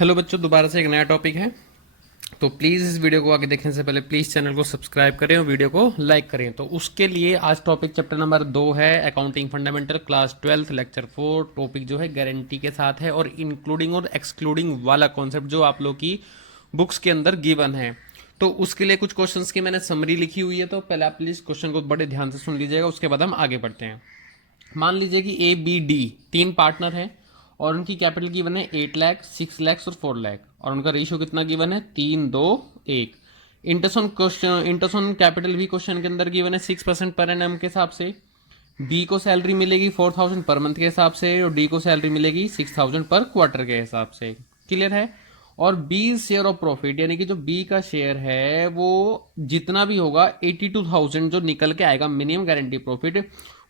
Hello बच्चों, दोबारा से एक नया टॉपिक है। तो प्लीज़ इस वीडियो को आगे देखने से पहले प्लीज़ चैनल को सब्सक्राइब करें और वीडियो को लाइक करें। तो उसके लिए आज टॉपिक चैप्टर नंबर 2 है, accounting fundamental, class 12 lecture 4। Topic जो है गारंटी के साथ है और इंक्लूडिंग और एक्सक्लूडिंग वाला कॉन्सेप्ट जो आप लोग की बुक्स के अंदर गिवन है। तो उसके लिए कुछ क्वेश्चंस की मैंने समरी लिखी हुई है, तो पहले आप प्लीज़ क्वेश्चन को बड़े ध्यान से सुन लीजिएगा, उसके बाद हम आगे बढ़ते हैं। मान लीजिए कि ए बी डी तीन पार्टनर हैं और उनकी कैपिटल गिवन है 8 लाख, 6 लाख और 4 लाख, और उनका रेशियो कितना गिवन है 3-2-1। इंटरसोन कैपिटल भी क्वेश्चन के अंदर गिवन है 6% पर एनम के हिसाब से। बी को सैलरी मिलेगी 4000 पर मंथ के हिसाब से और डी को सैलरी मिलेगी 6000 पर क्वार्टर के हिसाब से। क्लियर है। और बी शेयर ऑफ प्रॉफिट, यानी कि जो बी का शेयर है वो जितना भी होगा 82,000 जो निकल के आएगा मिनिमम गारंटी प्रॉफिट,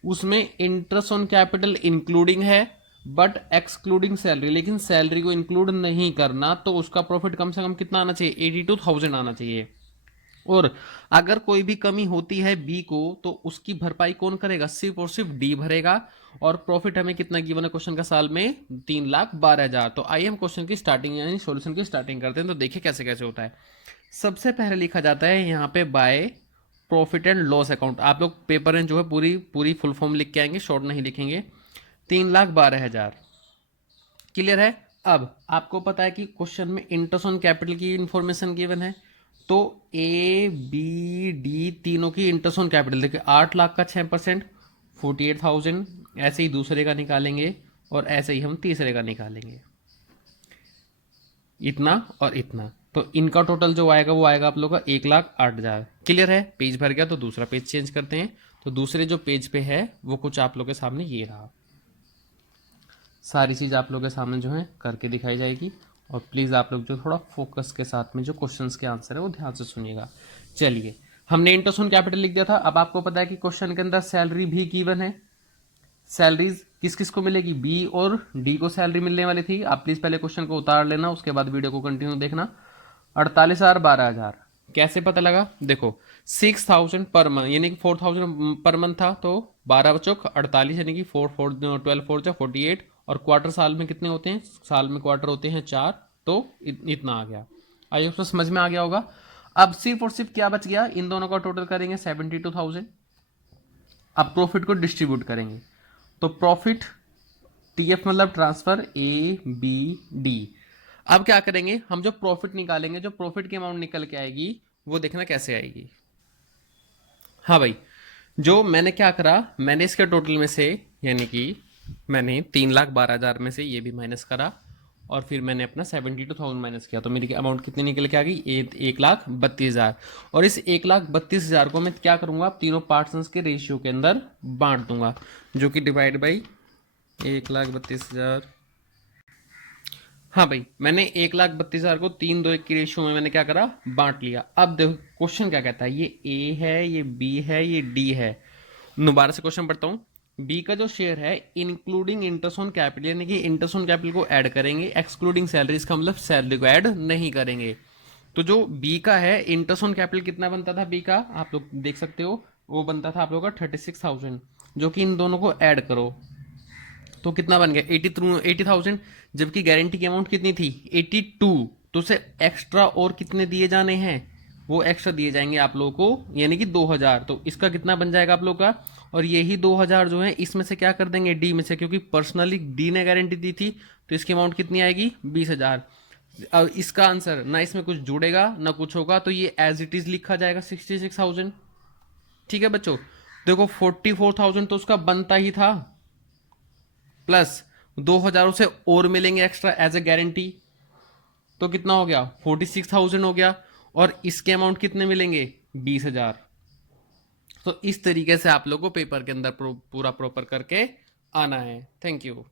उसमें इंटरेस्ट ऑन कैपिटल इंक्लूडिंग है बट एक्सक्लूडिंग सैलरी, लेकिन सैलरी को इंक्लूड नहीं करना, तो उसका प्रॉफिट कम से कम कितना आना चाहिए 82,000 आना चाहिए। और अगर कोई भी कमी होती है बी को तो उसकी भरपाई कौन करेगा, सिर्फ और सिर्फ डी भरेगा। और प्रॉफिट हमें कितना गिवन है क्वेश्चन का साल में 3,12,000। तो आइए हम क्वेश्चन की स्टार्टिंग यानी सॉल्यूशन की स्टार्टिंग करते हैं। तो देखिए कैसे कैसे होता है। सबसे पहले लिखा जाता है यहाँ पे by profit and loss account. आप लोग पेपर में जो है पूरी पूरी फुल फॉर्म लिख के आएंगे, शॉर्ट नहीं लिखेंगे। 3,12,000। क्लियर है। अब आपको पता है कि क्वेश्चन में इंटरेस्ट ऑन कैपिटल की इंफॉर्मेशन गिवन है, तो ए बी डी तीनों की इंटरेस्ट ऑन कैपिटल देखिए 8 लाख का 6% 48,000, ऐसे ही दूसरे का निकालेंगे और ऐसे ही हम तीसरे का निकालेंगे, इतना और इतना। तो इनका टोटल जो आएगा वो आएगा आप लोग का 1,08,000। क्लियर है। पेज भर गया तो दूसरा पेज चेंज करते हैं। तो दूसरे जो पेज पे है वो कुछ आप लोग के सामने ये रहा। सारी चीज़ आप लोग के सामने जो है करके दिखाई जाएगी, और प्लीज़ आप लोग जो थोड़ा फोकस के साथ में जो क्वेश्चंस के आंसर है वो ध्यान से सुनिएगा। चलिए, हमने इंटरेस्ट ऑन कैपिटल लिख दिया था। अब आपको पता है कि क्वेश्चन के अंदर सैलरी भी गिवन है। सैलरीज किस किस को मिलेगी, बी और डी को सैलरी मिलने वाली थी। आप प्लीज़ पहले क्वेश्चन को उतार लेना, उसके बाद वीडियो को कंटिन्यू देखना। 48,000, 12,000 कैसे पता लगा, देखो 6,000 पर मंथ यानी कि 4,000 पर मंथ था, तो 12 बचो 48 यानी कि 12 4 48, और क्वार्टर साल में कितने होते हैं, साल में क्वार्टर होते हैं 4, तो इतना आ गया। आई होप समझ में आ गया होगा। अब सिर्फ और सिर्फ क्या बच गया, इन दोनों का टोटल करेंगे 72,000। अब प्रॉफिट को डिस्ट्रीब्यूट करेंगे, तो प्रॉफिट टीएफ मतलब ट्रांसफर ए बी डी। अब क्या करेंगे, हम जो प्रॉफिट निकालेंगे, जो प्रॉफिट की अमाउंट निकल के आएगी वो देखना कैसे आएगी। हाँ भाई, जो मैंने क्या करा, मैंने इसके टोटल में से यानी कि मैंने 3,12,000 में से ये भी माइनस करा, और फिर मैंने अपना 72,000 माइनस किया, तो मेरी अमाउंट कितनी निकल के आ गई 1,32,000। और इस 1,32,000 को मैं क्या करूंगा, तीनों पार्ट्स के रेशियो के अंदर बांट दूंगा, जो कि डिवाइड बाई 1,32,000। हाँ भाई, मैंने 1,32,000 को 3-2-1 की रेशियो में मैंने क्या करा, बांट लिया। अब देखो क्वेश्चन क्या कहता है, ये ए है, ये बी है, ये डी है। दोबारा से क्वेश्चन पढ़ता हूँ। बी का जो शेयर है इंक्लूडिंग इंटरेस्ट ऑन कैपिटल, यानी कि इंटरेस्ट ऑन कैपिटल को ऐड करेंगे, एक्सक्लूडिंग सैलरी, इसका मतलब सैलरी को ऐड नहीं करेंगे। तो जो बी का है इंटरेस्ट ऑन कैपिटल कितना बनता था बी का, आप लोग देख सकते हो, वो बनता था आप लोग का 36,000, जो कि इन दोनों को ऐड करो तो कितना बन गया 80,000, जबकि गारंटी की अमाउंट कितनी थी 82। तो उसे एक्स्ट्रा और कितने दिए जाने हैं, वो एक्स्ट्रा दिए जाएंगे आप लोगों को, यानी कि 2,000। तो इसका कितना बन जाएगा आप लोग का, और यही 2,000 जो है इसमें से क्या कर देंगे डी में से, क्योंकि पर्सनली डी ने गारंटी दी थी, तो इसकी अमाउंट कितनी आएगी 20,000। अब इसका आंसर ना इसमें कुछ जुड़ेगा ना कुछ होगा, तो ये एज इट इज लिखा जाएगा 66,000। ठीक है बच्चों, देखो 44,000 तो उसका बनता ही था, प्लस 2,000 से और मिलेंगे एक्स्ट्रा एज ए गारंटी, तो कितना हो गया 46,000 हो गया, और इसके अमाउंट कितने मिलेंगे 20,000। तो इस तरीके से आप लोगों को पेपर के अंदर पूरा प्रॉपर करके आना है। Thank you.